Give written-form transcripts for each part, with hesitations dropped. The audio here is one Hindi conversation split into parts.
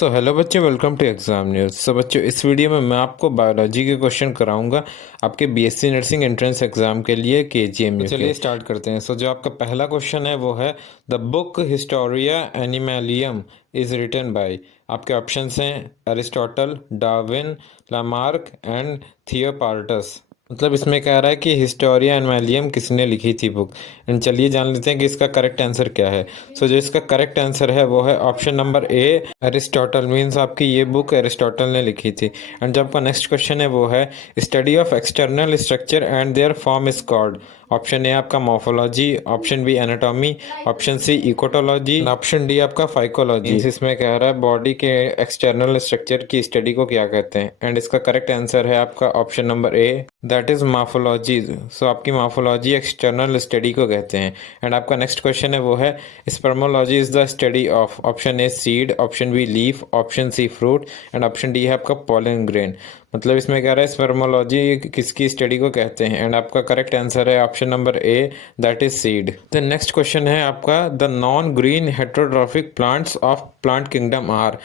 सो हेलो बच्चों, वेलकम टू एग्जाम न्यूज़। सो बच्चों, इस वीडियो में मैं आपको बायोलॉजी के क्वेश्चन कराऊंगा आपके बीएससी नर्सिंग एंट्रेंस एग्जाम के लिए केजीएमयू के। चलिए स्टार्ट करते हैं। सो जो आपका पहला क्वेश्चन है वो है the book Historia Animalium is written by. आपके ऑप्शंस हैं Aristotle, Darwin, Lamarck and Theophrastus. मतलब इसमें कह रहा है कि हिस्टोरिया एनिमलियम किसने लिखी थी बुक। एंड चलिए जान लेते हैं कि इसका करेक्ट आंसर क्या है। सो जो इसका करेक्ट आंसर है वो है ऑप्शन नंबर ए, एरिस्टोटल। मीन्स आपकी ये बुक एरिस्टोटल ने लिखी थी। एंड जो आपका नेक्स्ट क्वेश्चन है वो है study of external structure and their form is called. Option A आपका morphology, option B anatomy, option C ecology, option D आपका फाइकोलॉजी। इसमें कह रहा है बॉडी के एक्सटर्नल स्ट्रक्चर की स्टडी को क्या कहते हैं। एंड इसका करेक्ट आंसर है आपका option number A, that is morphology. So आपकी मॉर्फोलॉजी एक्सटर्नल स्टडी को कहते हैं। एंड आपका नेक्स्ट क्वेश्चन है वो है spermology is the study of. Option A seed, option B leaf, option C fruit and option D है आपका पॉलन ग्रेन। मतलब इसमें कह रहा है स्पर्मोलॉजी किसकी स्टडी को कहते हैं। एंड आपका करेक्ट आंसर है option number A, that is seed. The next question है आपका the non green heterotrophic plants of plant kingdom are.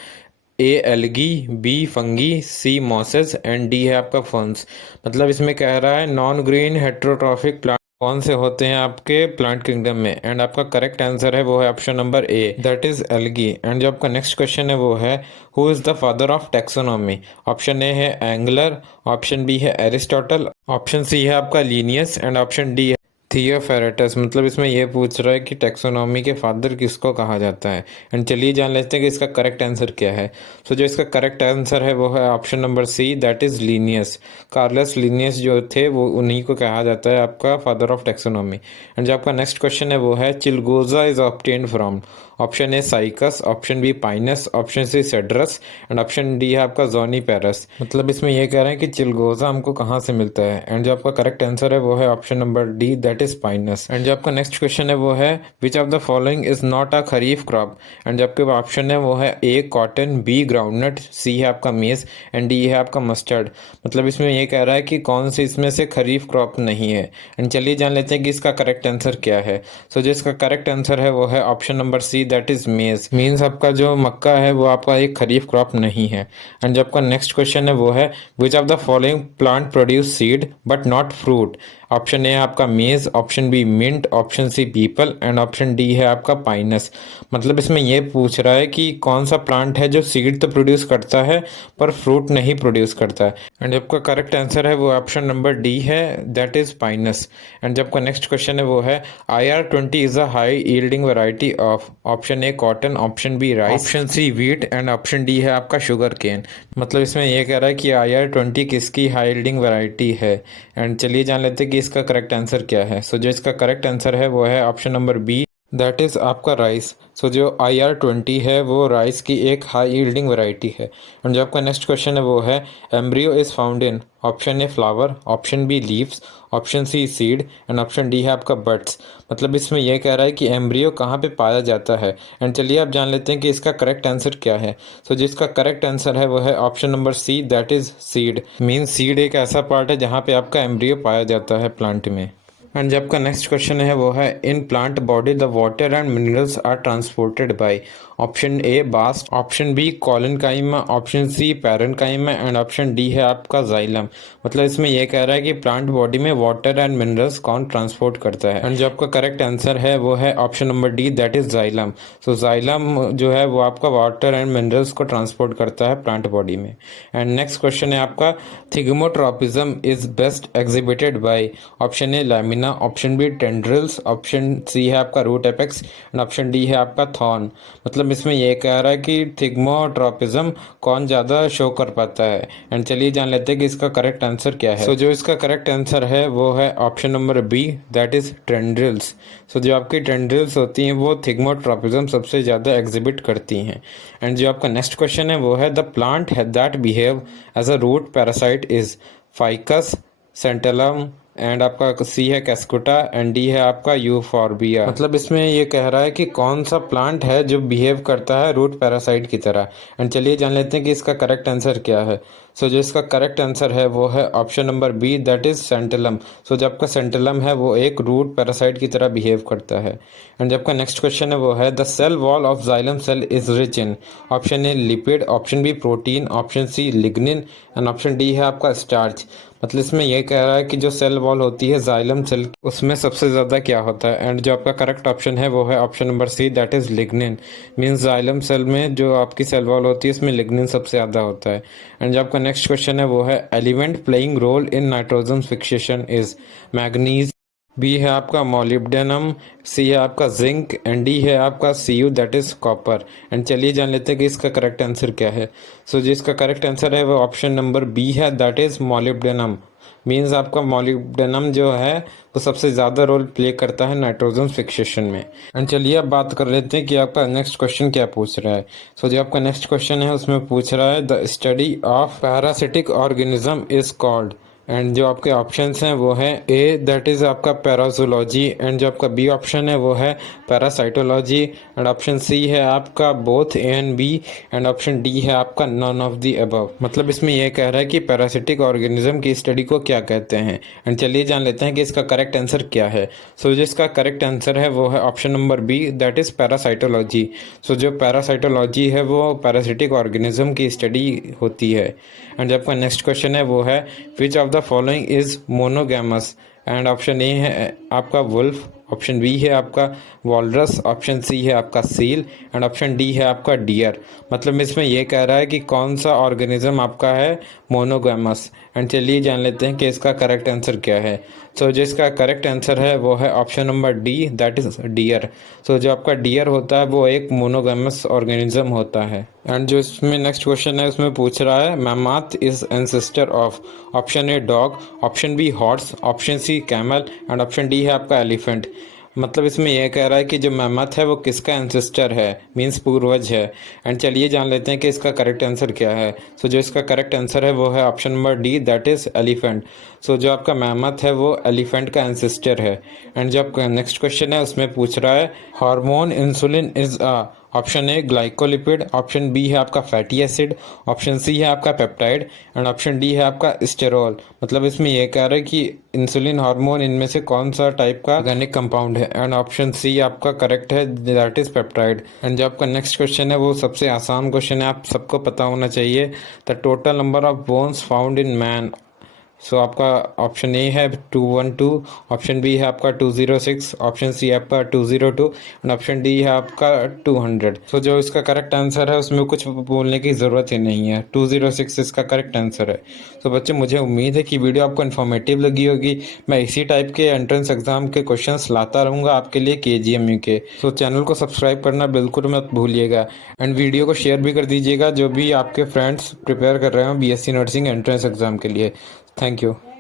A algae, B fungi, C mosses and D है आपका फर्न्स। मतलब इसमें कह रहा है नॉन ग्रीन हेट्रोट्रॉफिक प्लांट कौन से होते हैं आपके प्लांट किंगडम में। एंड आपका करेक्ट आंसर है वो है option number A, that is algae. And जो आपका नेक्स्ट क्वेश्चन है वो है who is the father of taxonomy. Option A है एंगलर, ऑप्शन बी है एरिस्टोटल, ऑप्शन सी है आपका लीनियस एंड ऑप्शन डी है थियोफेरेटस। मतलब इसमें यह पूछ रहा है कि टैक्सोनॉमी के फादर किसको कहा जाता है। एंड चलिए जान लेते हैं कि इसका करेक्ट आंसर क्या है। सो जो इसका करेक्ट आंसर है वो है option number C, that is Linnaeus. Carolus Linnaeus जो थे वो उन्हीं को कहा जाता है आपका फादर ऑफ टैक्सोनॉमी। एंड जो आपका नेक्स्ट क्वेश्चन है वो है चिलगोजा is obtained from. Option A Cycas, option B Pinus, option C Cedrus and option D है आपका जोनीपेरस। मतलब इसमें यह कह रहे हैं कि चिलगोजा हमको कहाँ से मिलता है। एंड जो आपका करेक्ट आंसर है वो है option number D, that is pinus. And जो आपका नेक्स्ट क्वेश्चन है वो है which of the following is not a kharif crop. And जो आपके ऑप्शन है वो है ए कॉटन, बी ग्राउंडनट, सी है आपका मेज एंड डी है आपका मस्टर्ड। मतलब इसमें यह कह रहा है कि कौन सी इसमें से खरीफ क्रॉप नहीं है। एंड चलिए जान लेते हैं कि इसका करेक्ट आंसर क्या है। सो जो इसका करेक्ट आंसर है वो है option number C, that is maize. Means आपका जो मक्का है वो आपका एक खरीफ क्रॉप नहीं है। एंड जो आपका नेक्स्ट क्वेश्चन है वो है which of the following plant produce seed but not fruit. Option A है आपका maize, option B mint, option C peepal and option D है आपका पाइनस। मतलब इसमें यह पूछ रहा है कि कौन सा प्लांट है जो सीड तो प्रोड्यूस करता है पर फ्रूट नहीं प्रोड्यूस करता है। एंड आपका करेक्ट आंसर है वो ऑप्शन नंबर डी है, दैट इज पाइनस। एंड जब आपका नेक्स्ट क्वेश्चन है वो है IR20 is a high yielding variety of. Option A cotton, option B rice, option C wheat and option D है आपका शुगर केन। मतलब इसमें यह कह रहा है कि IR20 किसकी हाई यील्डिंग वैरायटी है। एंड चलिए जान लेते हैं कि इसका करेक्ट आंसर क्या है। सो जो इसका करेक्ट आंसर है वो है option number B, that is आपका राइस। सो जो IR20 है वो राइस की एक हाई यील्डिंग वैरायटी है। एंड जो आपका नेक्स्ट क्वेश्चन है वो है embryo is found in. Option A flower, option B leaves, option C seed and option D है आपका बड्स। मतलब इसमें यह कह रहा है कि एम्ब्रियो कहाँ पे पाया जाता है। एंड चलिए आप जान लेते हैं कि इसका करेक्ट आंसर क्या है। सो जिसका करेक्ट आंसर है वो है option number C, that is seed. Means seed एक ऐसा पार्ट है जहाँ पे आपका एम्ब्रियो पाया जाता है प्लांट में। एंड जब का नेक्स्ट क्वेश्चन है वो है in plant body the water and minerals are transported by. Option A bast, option B collenchyma, option C parenchyma and option D है आपका जाइलम। मतलब इसमें यह कह रहा है कि प्लांट बॉडी में वाटर एंड मिनरल्स कौन ट्रांसपोर्ट करता है। एंड जो आपका करेक्ट आंसर है वो है option number D, that is xylem. So xylem जो है वो आपका वाटर एंड मिनरल्स को ट्रांसपोर्ट करता है प्लांट बॉडी में। एंड नेक्स्ट क्वेश्चन है आपका thigmotropism is best exhibited by. Option A lamina, option B tendrils, option C है आपका root apex and option D है आपका थॉर्न। मतलब इसमें यह कह रहा है कि थिग्मोट्रोपिज्म कौन ज़्यादा शो कर पाता है। एंड चलिए जान लेते हैं कि इसका करेक्ट आंसर क्या है। सो जो इसका करेक्ट आंसर है वो है option number B, that is tendrils. So जो आपकी टेंड्रिल्स होती हैं वो थिग्मोट्रोपिज्म सबसे ज़्यादा एग्जिबिट करती हैं। एंड जो आपका नेक्स्ट क्वेश्चन है वो है the plant that behave as a root parasite is ficus, santalum, and आपका सी है कैस्कुटा एंड डी है आपका यूफॉर्बिया। मतलब इसमें ये कह रहा है कि कौन सा प्लांट है जो बिहेव करता है रूट पैरासाइट की तरह। एंड चलिए जान लेते हैं कि इसका करेक्ट आंसर क्या है। सो जो इसका करेक्ट आंसर है वो है option number B, that is scintillum. So जो आपका सेंटिलम है वो एक रूट पैरासाइट की तरह बिहेव करता है। एंड जब आपका नेक्स्ट क्वेश्चन है वो है the cell wall of xylem cell is rich in. Option A lipid, option B protein, option C lignin and option D है आपका स्टार्च। मतलब इसमें यह कह रहा है कि जो सेल वॉल होती है जाइलम सेल उसमें सबसे ज़्यादा क्या होता है। एंड जो आपका करेक्ट ऑप्शन है वो है option number C, that is lignin. Means xylem cell में जो आपकी सेल वॉल होती है इसमें लिग्निन सबसे ज़्यादा होता है। एंड जो आपका नेक्स्ट क्वेश्चन है वो है element playing role in nitrogen fixation is manganese. B है आपका मोलिब्डेनम, सी है आपका जिंक एंड डी है आपका Cu, that is copper. And चलिए जान लेते हैं कि इसका करेक्ट आंसर क्या है। सो जिसका करेक्ट आंसर है वो ऑप्शन नंबर बी है, दैट इज मोलिब्डेनम। मीन्स आपका मोलिब्डेनम जो है वो सबसे ज़्यादा रोल प्ले करता है नाइट्रोजन फिक्सेशन में। एंड चलिए अब बात कर लेते हैं कि आपका नेक्स्ट क्वेश्चन क्या पूछ रहा है। सो जो आपका नेक्स्ट क्वेश्चन है उसमें पूछ रहा है the study of parasitic organism is called. And जो आपके ऑप्शंस हैं वो है ए, दैट इज़ आपका पैराजोलॉजी। एंड जो आपका बी ऑप्शन है वो है पैरासाइटोलॉजी। एंड ऑप्शन सी है आपका both A and B. And option D है आपका नॉन ऑफ द अबव। मतलब इसमें यह कह रहा है कि पैरासिटिक ऑर्गेनिज्म की स्टडी को क्या कहते हैं। एंड चलिए जान लेते हैं कि इसका करेक्ट आंसर क्या है। सो जिसका करेक्ट आंसर है वो है option number B, that is parasitology. So जो पैरासाइटोलॉजी है वो पैरासिटिक ऑर्गेनिज्म की स्टडी होती है। एंड जो आपका नेक्स्ट क्वेश्चन है वो है which of the following is monogamous. And option A है आपका वुल्फ, ऑप्शन बी है आपका वॉलरस, ऑप्शन सी है आपका सील एंड ऑप्शन डी है आपका डियर। मतलब इसमें यह कह रहा है कि कौन सा ऑर्गेनिज्म आपका है मोनोगैमस। एंड चलिए जान लेते हैं कि इसका करेक्ट आंसर क्या है। सो जिसका करेक्ट आंसर है वो है option number D, that is deer. So जो आपका डियर होता है वो एक मोनोगैमस ऑर्गेनिज्म होता है। एंड जो इसमें नेक्स्ट क्वेश्चन है उसमें पूछ रहा है mammoth is ancestor of. Option A dog, option B horse, option C camel and option D है आपका एलिफेंट। मतलब इसमें यह कह रहा है कि जो मैमथ है वो किसका एंसेस्टर है, मीन्स पूर्वज है। एंड चलिए जान लेते हैं कि इसका करेक्ट आंसर क्या है। सो जो इसका करेक्ट आंसर है वो है option number D, that is elephant. So जो आपका मैमथ है वो एलिफेंट का एंसेस्टर है। एंड जो आपका नेक्स्ट क्वेश्चन है उसमें पूछ रहा है hormone insulin is a. Option A glycolipid, option B है आपका फैटी एसिड, ऑप्शन सी है आपका पेप्टाइड एंड ऑप्शन डी है आपका स्टेरॉल। मतलब इसमें यह कह रहा है कि इंसुलिन हार्मोन इनमें से कौन सा टाइप का ऑर्गेनिक कंपाउंड है। एंड ऑप्शन सी आपका करेक्ट है, दैट इज पेप्टाइड। एंड जो आपका नेक्स्ट क्वेश्चन है वो सबसे आसान क्वेश्चन है, आप सबको पता होना चाहिए। The total number of bones found in man. So आपका ऑप्शन ए है 212, ऑप्शन बी है आपका 206, ऑप्शन सी है आपका 202 एंड ऑप्शन डी है आपका 200। सो जो इसका करेक्ट आंसर है उसमें कुछ बोलने की ज़रूरत ही नहीं है, 206 इसका करेक्ट आंसर है। सो बच्चे मुझे उम्मीद है कि वीडियो आपको इन्फॉर्मेटिव लगी होगी। मैं इसी टाइप के एंट्रेंस एग्जाम के क्वेश्चंस लाता रहूँगा आपके लिए KGMU के। सो चैनल को सब्सक्राइब करना बिल्कुल मत भूलिएगा एंड वीडियो को शेयर भी कर दीजिएगा जो भी आपके फ्रेंड्स प्रिपेयर कर रहे हो BSc नर्सिंग एंट्रेंस एग्जाम के लिए। Thank you.